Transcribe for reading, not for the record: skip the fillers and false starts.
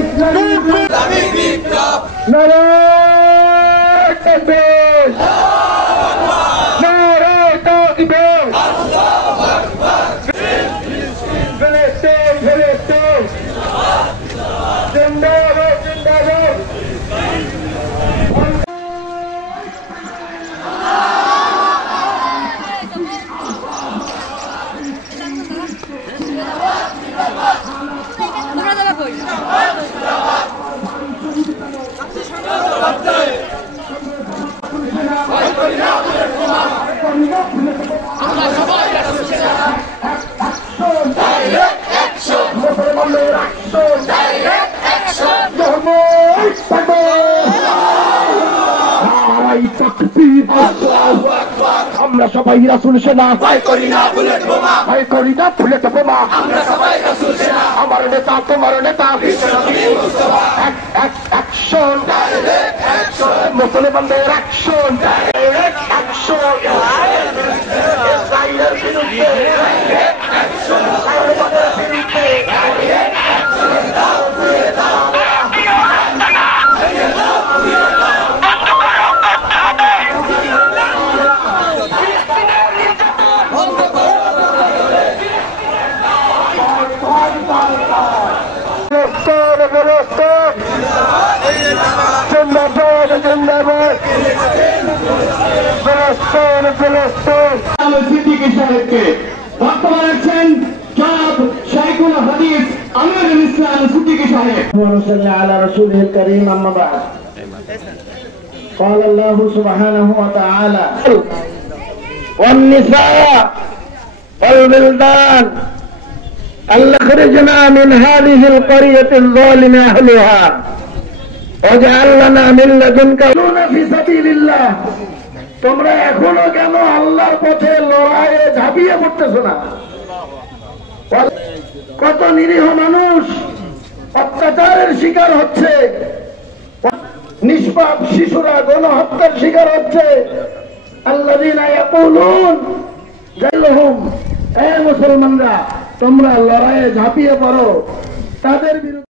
ইসলামী বিপ্লব নারায়ে তাকবীর নারায়ে তাকবীর আল্লাহু আকবার ফিলিস্তিন ফিলিস্তিন জিন্দাবাদ জিন্দাবাদ আমরা সবাই রাসূল সেনা ভয় করি না বুলেট বোমা ভয় করি না বুলেট বোমা আমরা সবাই রাসূল সেনা আমার নেতা তোমার নেতা বিশ্বনবী মুস্তাফা অ্যাকশন মুসলমানদের অ্যাকশন অ্যাকশন ইসরায়েলের বিরুদ্ধে অ্যাকশন মুসলমানদের বিরুদ্ধে সিদ্দিকী সাহেবকে বর্তমান আছেন জনাব শাইখুল হাদিস আমিরুল ইসলাম সিদ্দিকী সাহেব। على رسوله الكريم أما بعد قال الله سبحانه وتعالى والنساء والولدان أخرجنا من هذه القرية الظالم أهلها واجعل لنا من لدنك في سبيل الله তোমরা এখনো কেন আল্লাহর পথে লড়াইয়ে ঝাঁপিয়ে পড়তেছো না? কত নিরীহ মানুষ অত্যাচারের শিকার হচ্ছে, নিষ্পাপ শিশুরা গণহত্যার শিকার হচ্ছে। আল্লাযীনা ইয়াকুলুন জাইলহুম, হে মুসলমানরা তোমরা লড়াইয়ে ঝাঁপিয়ে পড়ো তাদের বিরুদ্ধে।